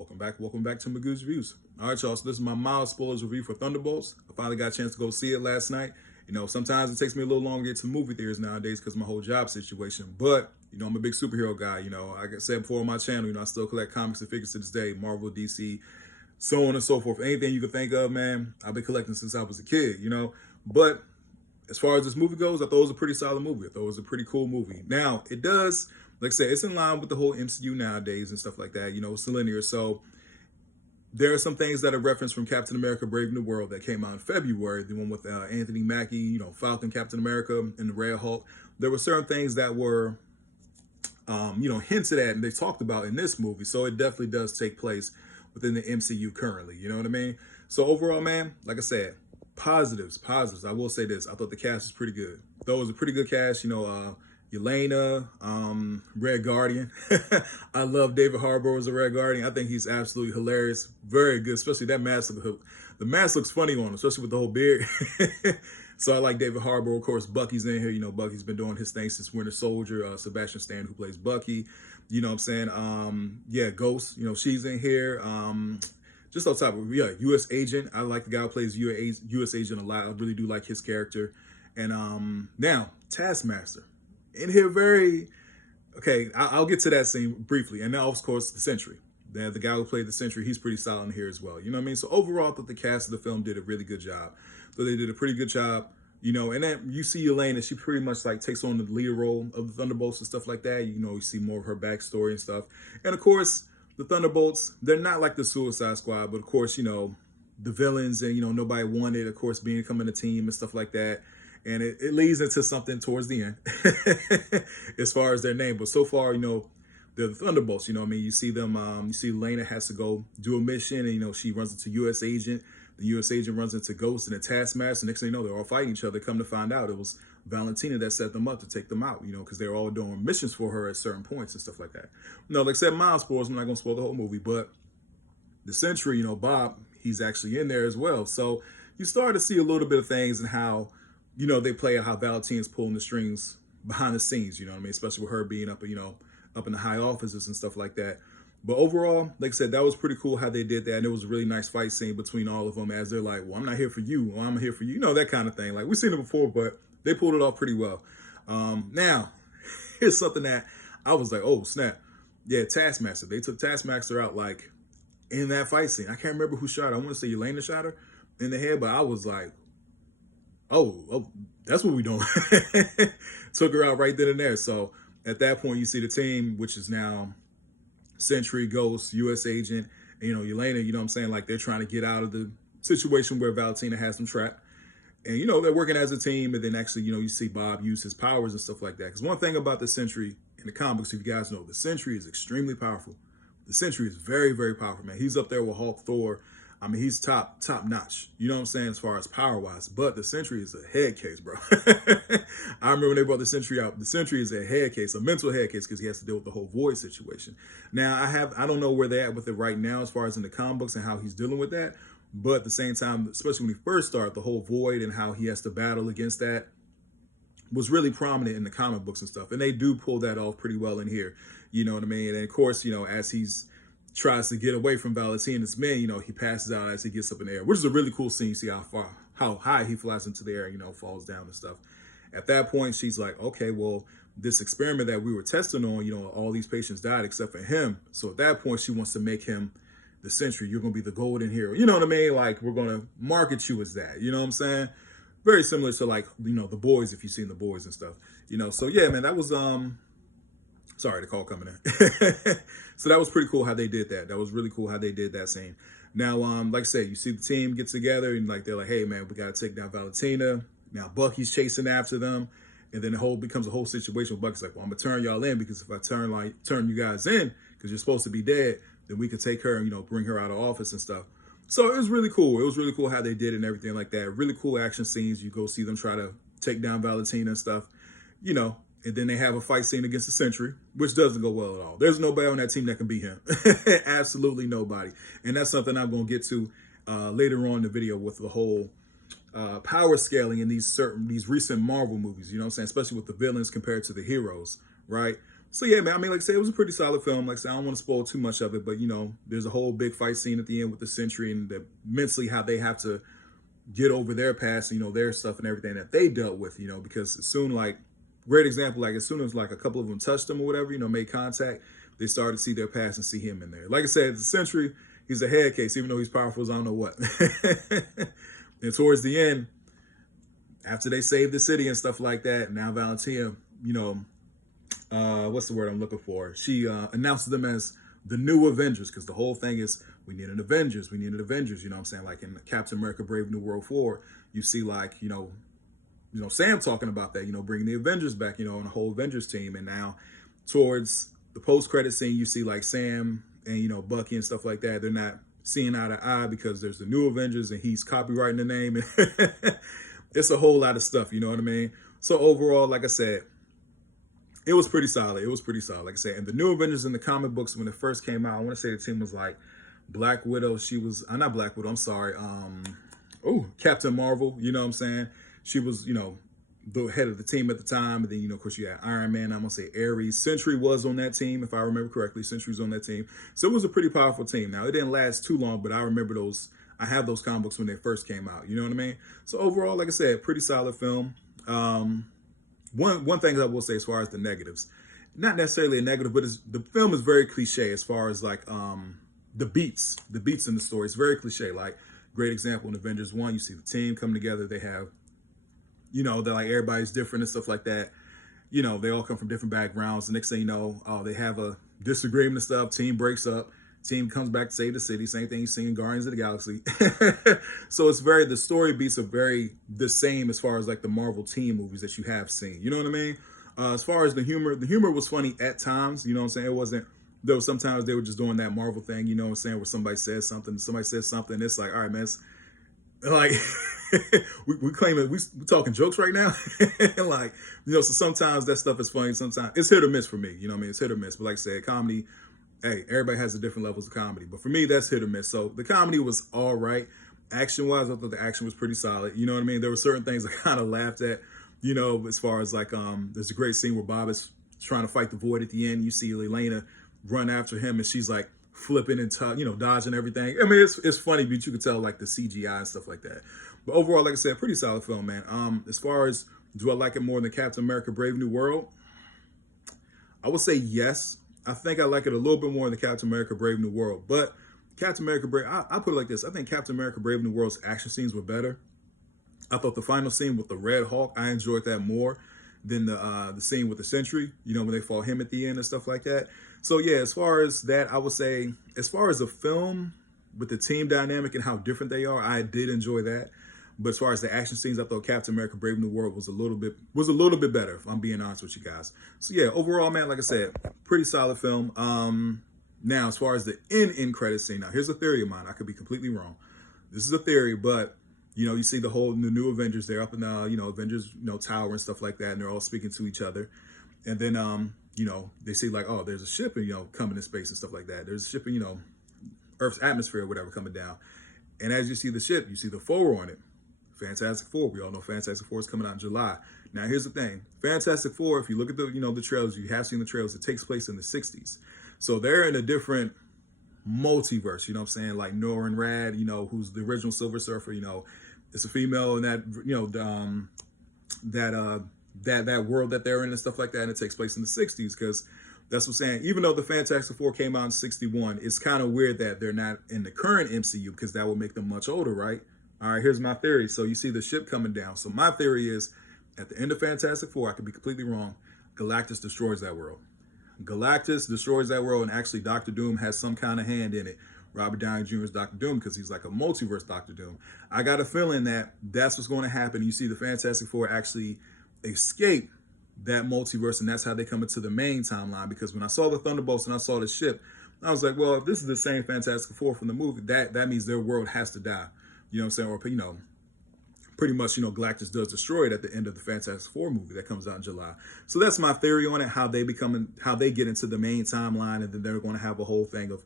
Welcome back to Magoo's Reviews. All right, y'all, so this is my mild spoilers review for Thunderbolts. I finally got a chance to go see it last night. Sometimes it takes me a little longer to get to movie theaters nowadays because of my whole job situation. But, I'm a big superhero guy. Like I said before on my channel, I still collect comics and figures to this day, Marvel, DC, so on and so forth. Anything you can think of, man, I've been collecting since I was a kid. But as far as this movie goes, I thought it was a pretty solid movie. I thought it was a pretty cool movie. Now, it does, like I said, it's in line with the whole MCU nowadays and stuff like that. It's linear. So there are some things that are referenced from Captain America Brave New World that came out in February, the one with Anthony Mackie, Falcon, Captain America, and the Red Hulk. There were certain things that were, hinted at and they talked about in this movie. So it definitely does take place within the MCU currently. You know what I mean? So overall, man, like I said, positives. I will say this. I thought the cast was pretty good. Though it was a pretty good cast, Yelena, Red Guardian. I love David Harbour as a Red Guardian. I think he's absolutely hilarious. Very good, especially that mask. The mask looks funny on him, especially with the whole beard. So I like David Harbour. Of course, Bucky's in here. Bucky's been doing his thing since Winter Soldier. Sebastian Stan, who plays Bucky. You know what I'm saying? Ghost, she's in here. Just on top of, U.S. Agent. I like the guy who plays U.S. Agent a lot. I really do like his character. And now, Taskmaster. In here, I'll get to that scene briefly. And now, of course, the Sentry. The guy who played the Sentry, he's pretty solid in here as well. You know what I mean? So overall, I thought the cast of the film did a really good job. So they did a pretty good job, and then you see Yelena, she pretty much like takes on the leader role of the Thunderbolts and stuff like that. You see more of her backstory and stuff. And of course, the Thunderbolts, they're not like the Suicide Squad, but of course, the villains and, nobody wanted, of course, becoming a team and stuff like that. And it leads into something towards the end as far as their name. But so far, they're the Thunderbolts. You see them, you see Lena has to go do a mission and, she runs into U.S. Agent. The U.S. Agent runs into Ghost and a Taskmaster. Next thing you know, they're all fighting each other. Come to find out, it was Valentina that set them up to take them out, because they were all doing missions for her at certain points and stuff like that. No, like I said, mild spoilers. I'm not going to spoil the whole movie, but the Sentry, Bob, he's actually in there as well. So you start to see a little bit of things and how, they play out how Valentina's pulling the strings behind the scenes, especially with her being up, up in the high offices and stuff like that. But overall, like I said, that was pretty cool how they did that. And it was a really nice fight scene between all of them as they're like, well, I'm not here for you. Well, I'm here for you. That kind of thing. Like, we've seen it before, but they pulled it off pretty well. Now, here's something that I was like, oh, snap. Yeah, Taskmaster. They took Taskmaster out, like, in that fight scene. I can't remember who shot her. I want to say Yelena shot her in the head, but I was like, oh, that's what we doing. Took her out right then and there. So at that point, you see the team, which is now Sentry, Ghost, U.S. Agent, and, Yelena, like they're trying to get out of the situation where Valentina has them trapped. And, they're working as a team. And then actually, you see Bob use his powers and stuff like that. Because one thing about the Sentry in the comics, if you guys know, the Sentry is extremely powerful. The Sentry is very, very powerful, man. He's up there with Hulk, Thor. I mean, he's top notch, as far as power-wise. But the Sentry is a head case, bro. I remember when they brought the Sentry out. The Sentry is a head case, a mental head case, because he has to deal with the whole Void situation. Now, I don't know where they're at with it right now as far as in the comic books and how he's dealing with that. But at the same time, especially when he first started, the whole Void and how he has to battle against that was really prominent in the comic books and stuff. And they do pull that off pretty well in here. You know what I mean? And of course, as he's tries to get away from Valentina's men, he passes out as he gets up in the air, which is a really cool scene. You see how high he flies into the air, falls down and stuff. At that point, she's like, okay, well, this experiment that we were testing on, all these patients died except for him. So at that point, she wants to make him the Sentry. You're going to be the golden hero. You know what I mean? Like, we're going to market you as that. You know what I'm saying? Very similar to, like, The Boys, if you've seen The Boys and stuff. So yeah, man, that was, sorry, the call coming in. So that was pretty cool how they did that. That was really cool how they did that scene. Now, like I said, you see the team get together and like they're like, hey, man, we got to take down Valentina. Now Bucky's chasing after them. And then becomes a whole situation where Bucky's like, well, I'm going to turn y'all in because if I turn you guys in because you're supposed to be dead, then we could take her and, bring her out of office and stuff. So it was really cool. It was really cool how they did it and everything like that. Really cool action scenes. You go see them try to take down Valentina and stuff, And then they have a fight scene against the Sentry, which doesn't go well at all. There's nobody on that team that can beat him. Absolutely nobody. And that's something I'm going to get to later on in the video with the whole power scaling in these recent Marvel movies, especially with the villains compared to the heroes, right? So yeah, man. I mean, like I said, it was a pretty solid film. Like I said, I don't want to spoil too much of it, but there's a whole big fight scene at the end with the Sentry and the mentally how they have to get over their past, their stuff and everything that they dealt with, because as soon like great example, like as soon as like a couple of them touched them or whatever, made contact, they started to see their past and see him in there. Like I said, the Sentry, he's a head case, even though he's powerful as I don't know what. And towards the end, after they saved the city and stuff like that, now Valentina, what's the word I'm looking for? She announces them as the new Avengers, because the whole thing is we need an Avengers, you know what I'm saying? Like in Captain America Brave New World 4, you see like, Sam talking about that, bringing the Avengers back, and a whole Avengers team. And now towards the post-credit scene, you see like Sam and, Bucky and stuff like that. They're not seeing eye to eye because there's the new Avengers and he's copywriting the name. And it's a whole lot of stuff, you know what I mean? So overall, like I said, it was pretty solid. Like I said, and the new Avengers in the comic books, when it first came out, I want to say the team was like Black Widow. She was, not Black Widow, I'm sorry. Captain Marvel, you know what I'm saying? She was, the head of the team at the time. And then, of course, you had Iron Man, I'm going to say Ares. Sentry was on that team, if I remember correctly. Sentry was on that team. So it was a pretty powerful team. Now, it didn't last too long, but I remember I have those comic books when they first came out. You know what I mean? So overall, like I said, pretty solid film. One thing I will say as far as the negatives, not necessarily a negative, but the film is very cliche as far as like the beats in the story. It's very cliche. Like great example in Avengers 1, you see the team come together. They have, they're like everybody's different and stuff like that. They all come from different backgrounds. The next thing you know, they have a disagreement and stuff. Team breaks up. Team comes back to save the city. Same thing you see in Guardians of the Galaxy. So it's the story beats are very the same as far as like the Marvel team movies that you have seen. You know what I mean? As far as the humor was funny at times. You know what I'm saying? It wasn't, there was sometimes they were just doing that Marvel thing, you know what I'm saying, where somebody says something, it's like, all right, man, it's like, we claiming, we talking jokes right now. Like, so sometimes that stuff is funny. Sometimes it's hit or miss for me. You know what I mean? It's hit or miss. But like I said, comedy, hey, everybody has the different levels of comedy. But for me, that's hit or miss. So the comedy was all right. Action-wise, I thought the action was pretty solid. You know what I mean? There were certain things I kind of laughed at, as far as like, there's a great scene where Bob is trying to fight the Void at the end. You see Elena run after him and she's like flipping and, dodging everything. I mean, it's funny, but you could tell like the CGI and stuff like that. But overall, like I said, pretty solid film, man. As far as, do I like it more than Captain America Brave New World? I would say yes. I think I like it a little bit more than Captain America Brave New World. But Captain America Brave, I put it like this. I think Captain America Brave New World's action scenes were better. I thought the final scene with the Red Hulk, I enjoyed that more than the scene with the Sentry, when they fought him at the end and stuff like that. So yeah, as far as that, I would say, as far as the film with the team dynamic and how different they are, I did enjoy that. But as far as the action scenes, I thought Captain America Brave New World was a little bit better, if I'm being honest with you guys. So yeah, overall, man, like I said, pretty solid film. Now, as far as the end credit scene, now here's a theory of mine. I could be completely wrong. This is a theory, but you see the new Avengers. They're up in the Avengers tower and stuff like that, and they're all speaking to each other. And then they see like, oh, there's a ship coming in space and stuff like that. There's a ship in Earth's atmosphere or whatever coming down. And as you see the ship, you see the four on it. Fantastic Four. We all know Fantastic Four is coming out in July. Now, here's the thing. Fantastic Four, if you look at the, the trailers, you have seen the trailers, it takes place in the 60s. So they're in a different multiverse, you know what I'm saying? Like Norrin Rad, who's the original Silver Surfer, it's a female in that, that world that they're in and stuff like that. And it takes place in the 60s because that's what I'm saying. Even though the Fantastic Four came out in 61, it's kind of weird that they're not in the current MCU because that would make them much older, right? All right, here's my theory. So you see the ship coming down. So my theory is at the end of Fantastic Four, I could be completely wrong, Galactus destroys that world. Galactus destroys that world, and actually Doctor Doom has some kind of hand in it. Robert Downey Jr. is Doctor Doom because he's like a multiverse Doctor Doom. I got a feeling that that's what's going to happen. You see the Fantastic Four actually escape that multiverse, and that's how they come into the main timeline. Because when I saw the Thunderbolts and I saw the ship, I was like, well, if this is the same Fantastic Four from the movie, that means their world has to die. You know what I'm saying? Or, pretty much, Galactus does destroy it at the end of the Fantastic Four movie that comes out in July. So that's my theory on it, how they get into the main timeline, and then they're going to have a whole thing of,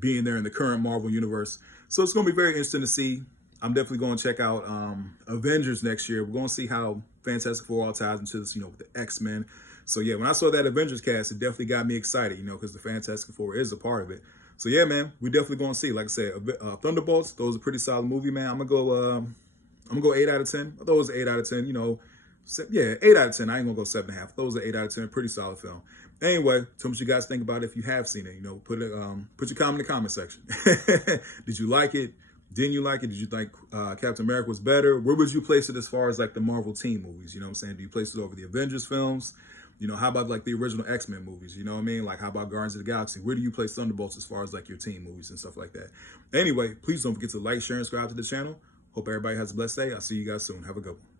being there in the current Marvel universe. So it's going to be very interesting to see. I'm definitely going to check out Avengers next year. We're going to see how Fantastic Four all ties into this, with the X-Men. So yeah, when I saw that Avengers cast, it definitely got me excited, you know, because the Fantastic Four is a part of it. So yeah, man, we definitely gonna see. Like I said, Thunderbolts. Those are a pretty solid movie, man. I'm gonna go 8 out of 10. Those 8 out of 10. You know, yeah, 8 out of 10. I ain't gonna go 7.5. Those are 8 out of 10. Pretty solid film. Anyway, tell me what you guys think about it if you have seen it. You know, put your comment in the comment section. Did you like it? Didn't you like it? Did you think Captain America was better? Where would you place it as far as like the Marvel team movies? You know what I'm saying? Do you place it over the Avengers films? You know, how about like the original X-Men movies? You know what I mean? Like, how about Guardians of the Galaxy? Where do you place Thunderbolts as far as like your team movies and stuff like that? Anyway, please don't forget to like, share, and subscribe to the channel. Hope everybody has a blessed day. I'll see you guys soon. Have a good one.